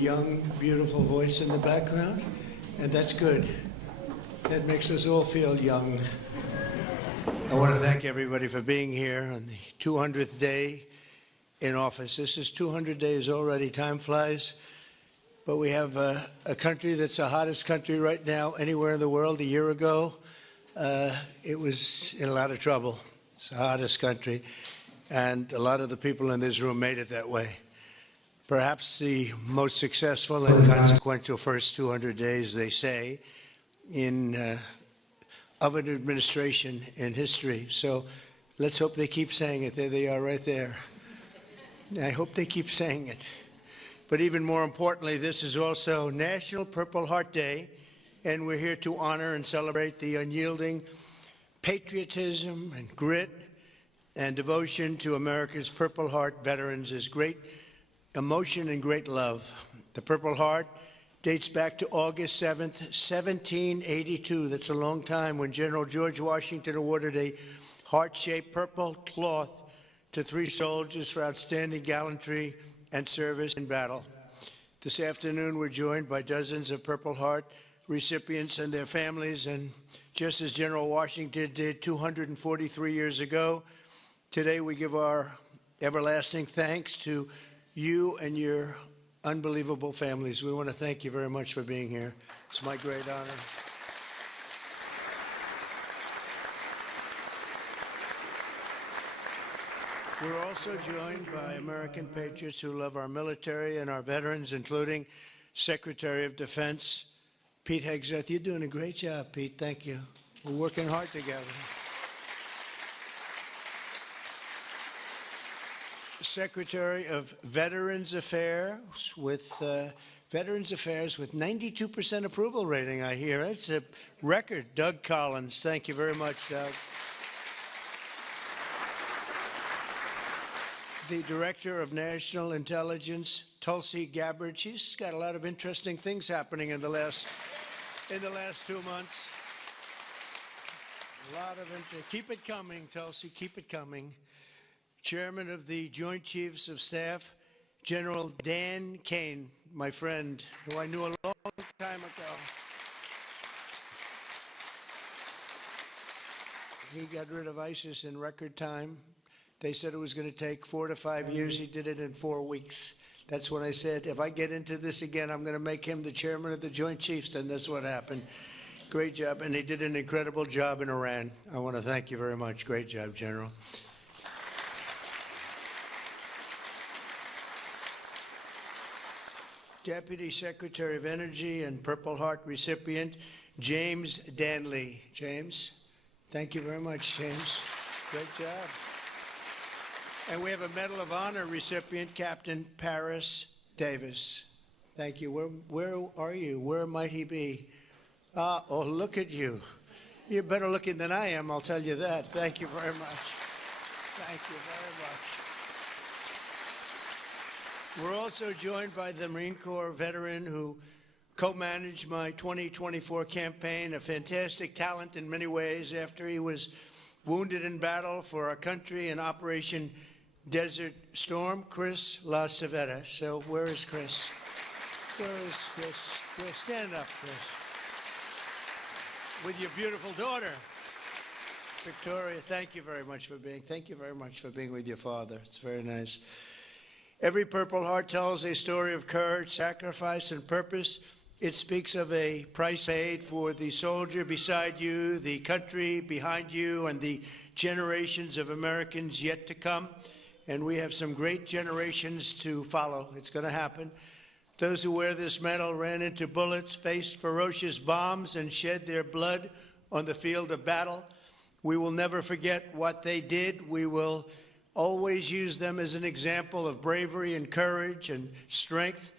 young, beautiful voice in the background, and that's good. That makes us all feel young. I want to thank everybody for being here on the 200th day in office. This is 200 days already. Time flies. But we have a country that's the hottest country right now anywhere in the world. A year ago, it was in a lot of trouble. It's the hottest country. And a lot of the people in this room made it that way. Perhaps the most successful and consequential first 200 days, they say, of an administration in history. So let's hope they keep saying it. There they are right there. I hope they keep saying it. But even more importantly, this is also National Purple Heart Day, and we're here to honor and celebrate the unyielding patriotism and grit and devotion to America's Purple Heart veterans. Is great emotion and great love. The Purple Heart dates back to August 7th, 1782. That's a long time, when General George Washington awarded a heart-shaped purple cloth to 3 soldiers for outstanding gallantry and service in battle. This afternoon, we're joined by dozens of Purple Heart recipients and their families, and just as General Washington did 243 years ago, today we give our everlasting thanks to you and your unbelievable families. We want to thank you very much for being here. It's my great honor. We're also joined by American patriots who love our military and our veterans, including Secretary of Defense Pete Hegseth. You're doing a great job, Pete. Thank you. We're working hard together. Secretary of Veterans Affairs with 92% approval rating, I hear. That's a record. Doug Collins. Thank you very much, Doug. The Director of National Intelligence, Tulsi Gabbard. She's got a lot of interesting things happening in the last 2 months. A lot of interest. Keep it coming, Tulsi. Keep it coming. Chairman of the Joint Chiefs of Staff, General Dan Kane, my friend, who I knew a long time ago. He got rid of ISIS in record time. They said it was going to take 4 to 5 years. He did it in 4 weeks. That's when I said, if I get into this again, I'm going to make him the chairman of the Joint Chiefs, and that's what happened. Great job, and he did an incredible job in Iran. I want to thank you very much. Great job, General. Deputy Secretary of Energy and Purple Heart recipient, James Danley. James, thank you very much, James. Great job. And we have a Medal of Honor recipient, Captain Paris Davis. Thank you. Where are you? Where might he be? Oh, look at you. You're better looking than I am, I'll tell you that. Thank you very much. Thank you very much. We're also joined by the Marine Corps veteran who co-managed my 2024 campaign, a fantastic talent in many ways after he was wounded in battle for our country in Operation Desert Storm, Chris LaCivetta. So where is Chris? Where is Chris? Stand up, Chris. With your beautiful daughter, Victoria. Thank you very much for being with your father. It's very nice. Every Purple Heart tells a story of courage, sacrifice, and purpose. It speaks of a price paid for the soldier beside you, the country behind you, and the generations of Americans yet to come. And we have some great generations to follow. It's going to happen. Those who wear this medal ran into bullets, faced ferocious bombs, and shed their blood on the field of battle. We will never forget what they did. We will always use them as an example of bravery and courage and strength.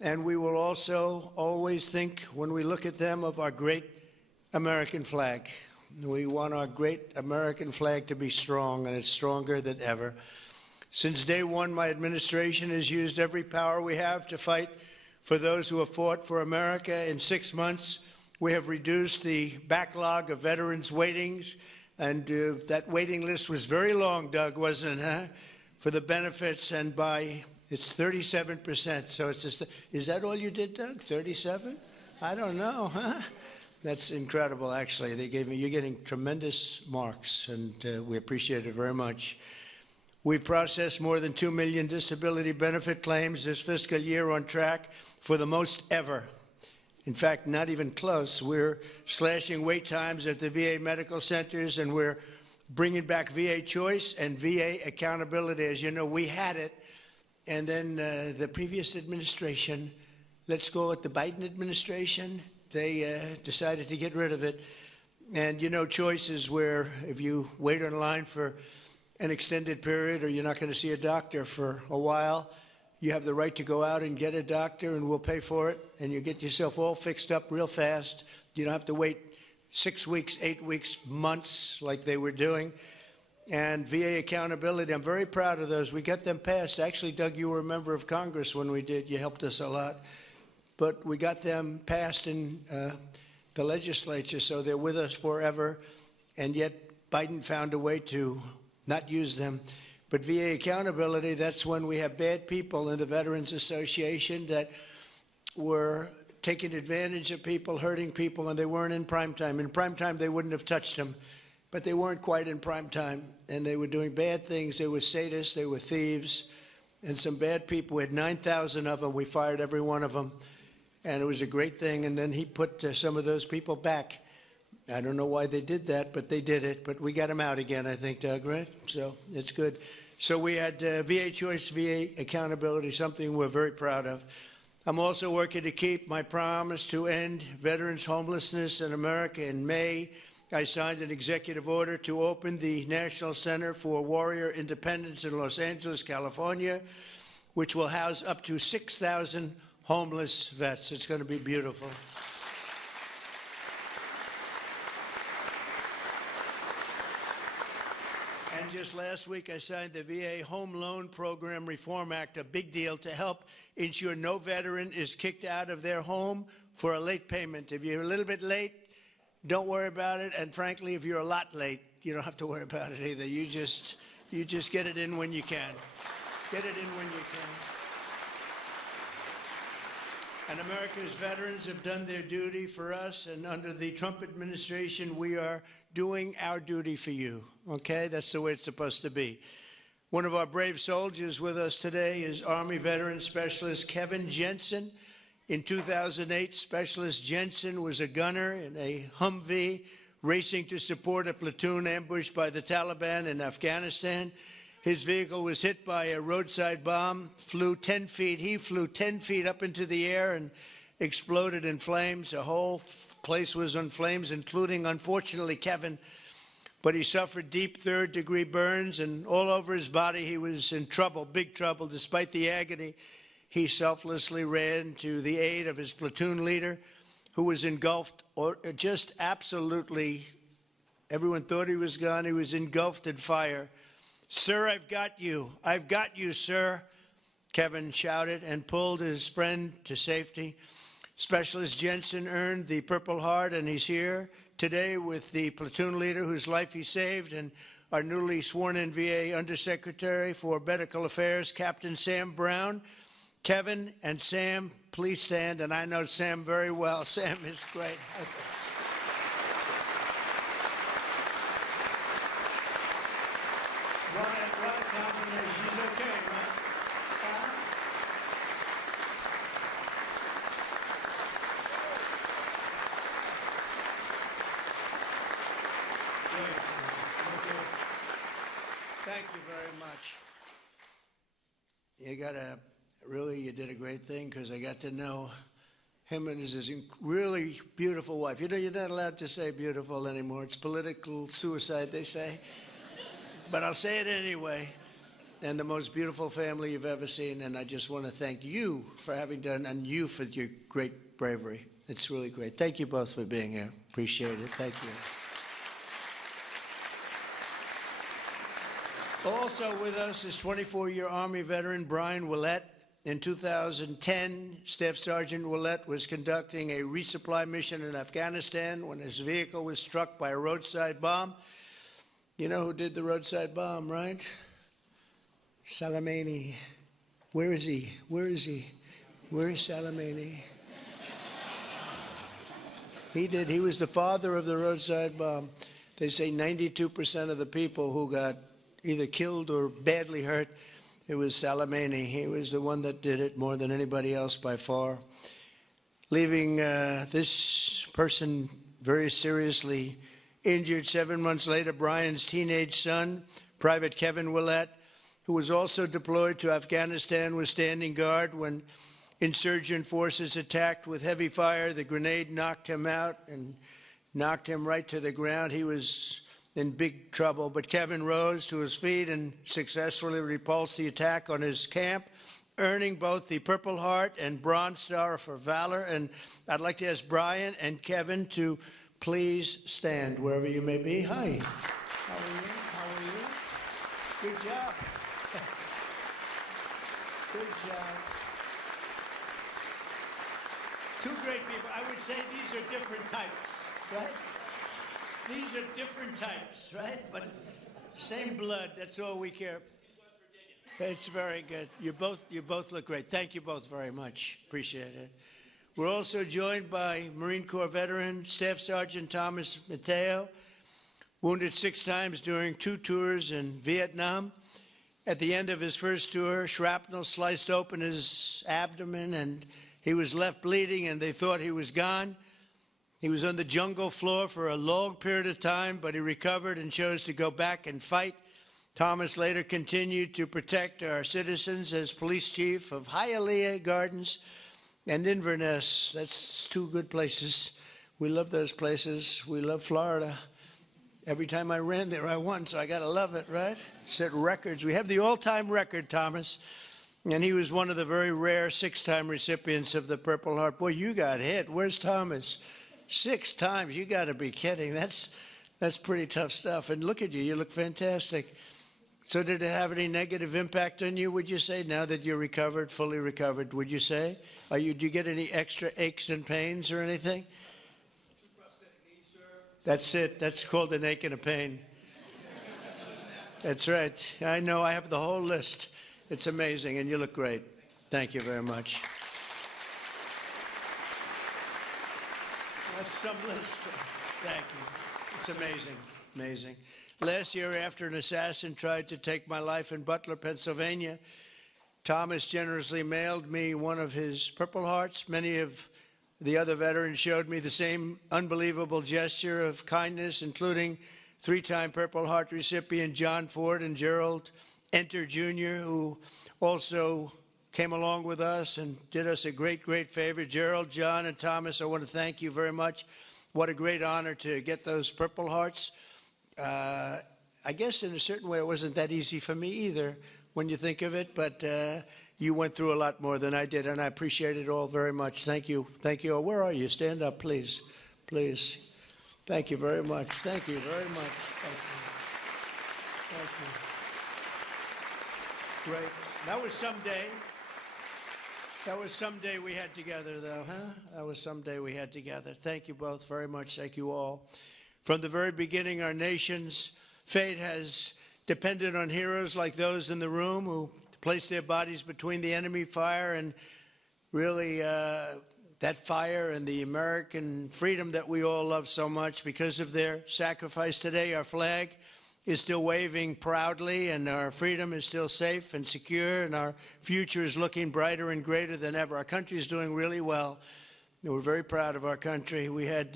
And we will also always think, when we look at them, of our great American flag. We want our great American flag to be strong, and it's stronger than ever. Since day one, my administration has used every power we have to fight for those who have fought for America. In 6 months, we have reduced the backlog of veterans' waitings, and that waiting list was very long, Doug, wasn't it, huh? For the benefits, and by It's 37%. So it's just, is that all you did, Doug? 37? I don't know, huh? That's incredible, actually. You're getting tremendous marks, and we appreciate it very much. We've processed more than 2 million disability benefit claims this fiscal year, on track for the most ever. In fact, not even close. We're slashing wait times at the VA medical centers, and we're bringing back VA choice and VA accountability. As you know, we had it, and then the previous administration, let's go with the Biden administration, they decided to get rid of it. And you know, choice is where if you wait in line for an extended period or you're not going to see a doctor for a while, you have the right to go out and get a doctor, and we'll pay for it, and you get yourself all fixed up real fast. You don't have to wait 6 weeks, 8 weeks, months like they were doing. And VA accountability, I'm very proud of those. We got them passed. Actually, Doug, you were a member of Congress when we did. You helped us a lot. But we got them passed in the legislature, so they're with us forever. And yet Biden found a way to not use them. But VA accountability, that's when we have bad people in the Veterans Association that were taking advantage of people, hurting people, and they weren't in prime time. In prime time, they wouldn't have touched them, but they weren't quite in prime time, and they were doing bad things. They were sadists, they were thieves, and some bad people. We had 9,000 of them. We fired every one of them, and it was a great thing. And then he put some of those people back. I don't know why they did that, but they did it. But we got them out again, I think, Doug, right? So it's good. So we had VA choice, VA accountability, something we're very proud of. I'm also working to keep my promise to end veterans' homelessness in America. In May, I signed an executive order to open the National Center for Warrior Independence in Los Angeles, California, which will house up to 6,000 homeless vets. It's going to be beautiful. And just last week, I signed the VA Home Loan Program Reform Act, a big deal to help ensure no veteran is kicked out of their home for a late payment. If you're a little bit late, don't worry about it. And frankly, if you're a lot late, you don't have to worry about it either. You just get it in when you can. Get it in when you can. And America's veterans have done their duty for us, and under the Trump administration, we are doing our duty for you, okay? That's the way it's supposed to be. One of our brave soldiers with us today is Army Veteran Specialist Kevin Jensen. In 2008, Specialist Jensen was a gunner in a Humvee racing to support a platoon ambushed by the Taliban in Afghanistan. His vehicle was hit by a roadside bomb, flew 10 feet. He flew 10 feet up into the air and exploded in flames. The whole place was on flames, including, unfortunately, Kevin. But he suffered deep third-degree burns, and all over his body he was in trouble, big trouble. Despite the agony, he selflessly ran to the aid of his platoon leader, who was engulfed, or just absolutely, everyone thought he was gone. He was engulfed in fire. "Sir, I've got you. I've got you, sir," Kevin shouted and pulled his friend to safety. Specialist Jensen earned the Purple Heart, and he's here today with the platoon leader whose life he saved, and our newly sworn-in VA Undersecretary for Medical Affairs, Captain Sam Brown. Kevin and Sam, please stand, and I know Sam very well. Sam is great. What a combination. He's okay, right? Thank you very much. You did a great thing, because I got to know him and his really beautiful wife. You know, you're not allowed to say beautiful anymore. It's political suicide, they say. But I'll say it anyway. And the most beautiful family you've ever seen. And I just want to thank you for having done, and you for your great bravery. It's really great. Thank you both for being here. Appreciate it. Thank you. Also with us is 24-year Army veteran Brian Willett. In 2010, Staff Sergeant Willett was conducting a resupply mission in Afghanistan when his vehicle was struck by a roadside bomb. You know who did the roadside bomb, right? Soleimani. Where is he? Where is he? Where is Salamini? He did. He was the father of the roadside bomb. They say 92% of the people who got either killed or badly hurt, it was Salamini. He was the one that did it more than anybody else by far. Leaving this person very seriously injured 7 months later, Brian's teenage son, Private Kevin Willett, who was also deployed to Afghanistan, was standing guard when insurgent forces attacked with heavy fire. The grenade knocked him out and knocked him right to the ground. He was in big trouble, but Kevin rose to his feet and successfully repulsed the attack on his camp, earning both the Purple Heart and Bronze Star for valor. And I'd like to ask Brian and Kevin to please stand wherever you may be. Hi. How are you? How are you? Good job. Good job. Two great people. I would say these are different types, right? These are different types, right? But same blood. That's all we care. It's very good. You both look great. Thank you both very much. Appreciate it. We're also joined by Marine Corps veteran Staff Sergeant Thomas Mateo, wounded 6 times during 2 tours in Vietnam. At the end of his first tour, shrapnel sliced open his abdomen and he was left bleeding and they thought he was gone. He was on the jungle floor for a long period of time, but he recovered and chose to go back and fight. Thomas later continued to protect our citizens as police chief of Hialeah Gardens and Inverness. That's 2 good places. We love those places. We love Florida. Every time I ran there, I won, so I got to love it, right? Set records. We have the all-time record, Thomas, and he was one of the very rare 6-time recipients of the Purple Heart. Boy, you got hit. Where's Thomas? 6 times. You got to be kidding. That's pretty tough stuff. And look at you. You look fantastic. So did it have any negative impact on you, would you say, now that you're recovered, fully recovered, would you say? Do you get any extra aches and pains or anything? That's it. That's called an ache and a pain. That's right. I know. I have the whole list. It's amazing, and you look great. Thank you very much. That's some list. Thank you. It's amazing. Amazing. Last year, after an assassin tried to take my life in Butler, Pennsylvania, Thomas generously mailed me one of his Purple Hearts. Many of the other veterans showed me the same unbelievable gesture of kindness, including 3-time Purple Heart recipient John Ford and Gerald Enter Jr., who also came along with us and did us a great, great favor. Gerald, John, and Thomas, I want to thank you very much. What a great honor to get those Purple Hearts. I guess in a certain way it wasn't that easy for me either when you think of it, but you went through a lot more than I did, and I appreciate it all very much. Thank you. Thank you. Where are you? Stand up, please. Please. Thank you very much. Thank you very much. Thank you. Thank you. Great. That was someday. That was someday we had together, though, huh? That was someday we had together. Thank you both very much. Thank you all. From the very beginning, our nation's fate has depended on heroes like those in the room who placed their bodies between the enemy fire and really that fire and the American freedom that we all love so much. Because of their sacrifice today, our flag is still waving proudly and our freedom is still safe and secure and our future is looking brighter and greater than ever. Our country is doing really well. We're very proud of our country. We had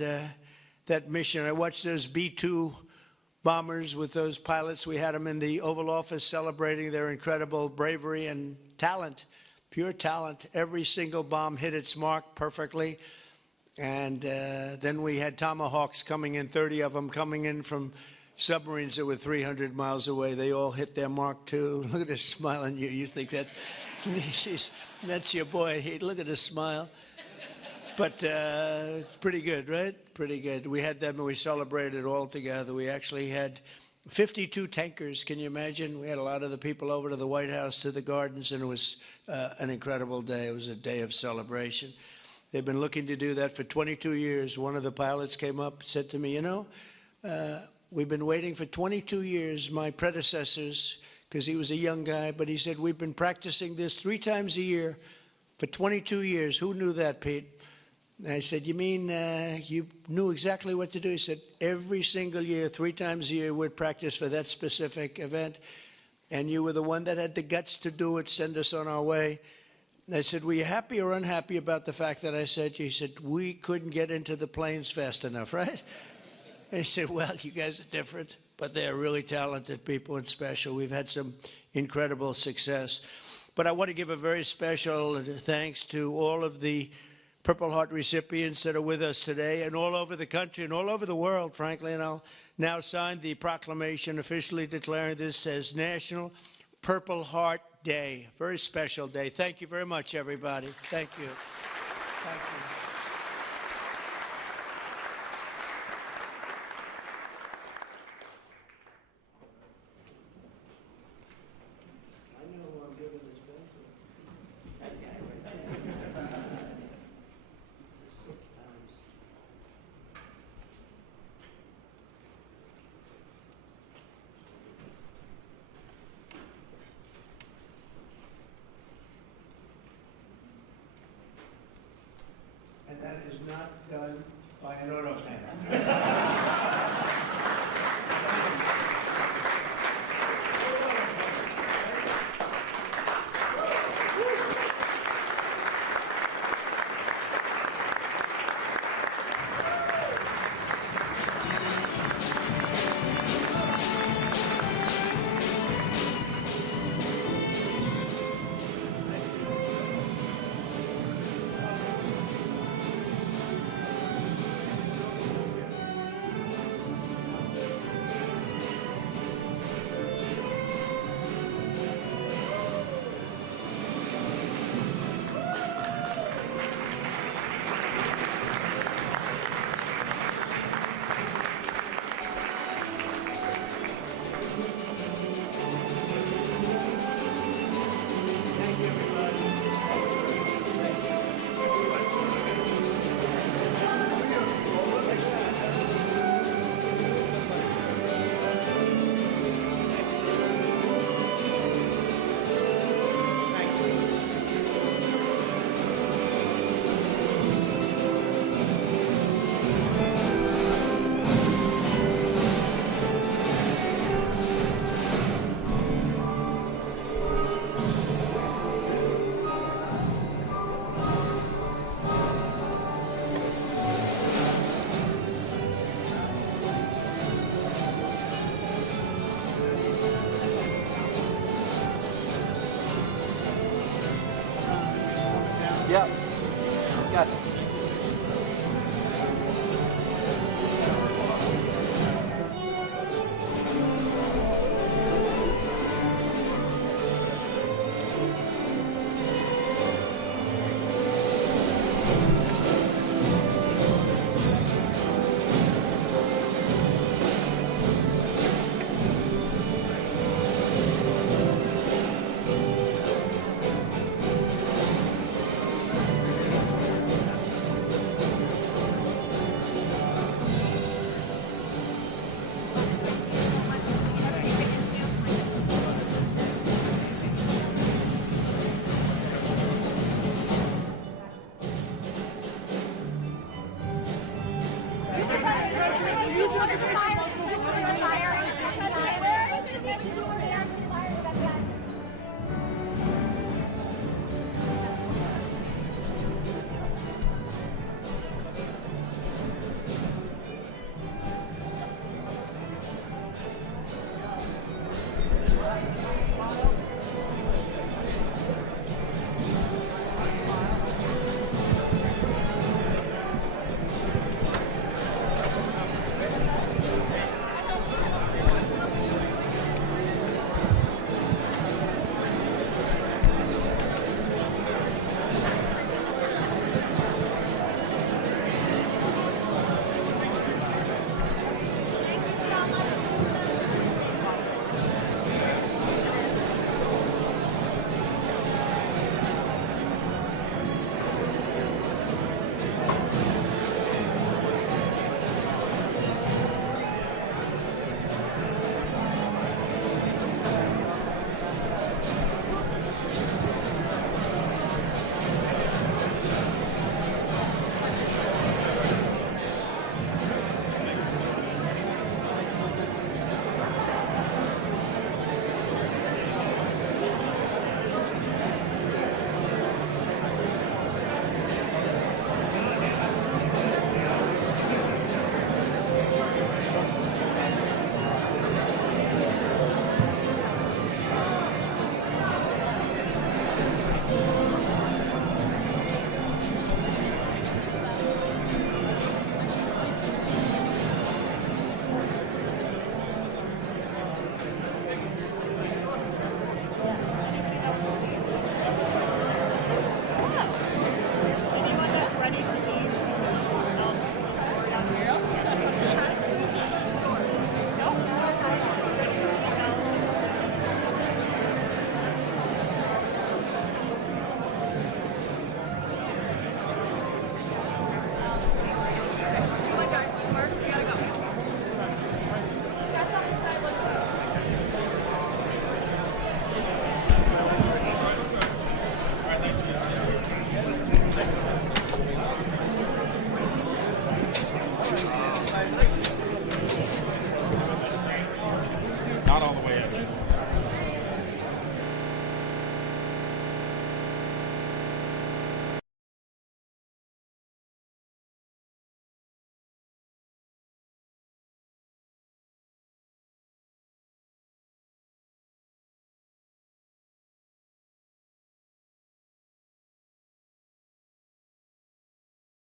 that mission. I watched those B-2 bombers with those pilots. We had them in the Oval Office celebrating their incredible bravery and talent, pure talent. Every single bomb hit its mark perfectly. And then we had Tomahawks coming in, 30 of them coming in from submarines that were 300 miles away. They all hit their mark too. Look at this smile on you. You think that's your boy. Look at his smile. But it's pretty good, right? Pretty good. We had them and we celebrated all together. We actually had 52 tankers. Can you imagine? We had a lot of the people over to the White House, to the gardens, and it was an incredible day. It was a day of celebration. They've been looking to do that for 22 years. One of the pilots came up and said to me, you know, we've been waiting for 22 years. My predecessors because he was a young guy, but he said, we've been practicing this 3 times a year for 22 years. Who knew that, Pete? And I said, you mean you knew exactly what to do? He said, every single year, 3 times a year, we'd practice for that specific event. And you were the one that had the guts to do it, send us on our way. And I said, were you happy or unhappy about the fact that I said, he said, we couldn't get into the planes fast enough, right? And I said, well, you guys are different, but they're really talented people and special. We've had some incredible success. But I want to give a very special thanks to all of the Purple Heart recipients that are with us today and all over the country and all over the world, frankly. And I'll now sign the proclamation officially declaring this as National Purple Heart Day. Very special day. Thank you very much, everybody. Thank you. Thank you. And that is not done by an auto fan. Thank you, everybody. Yeah, gotcha.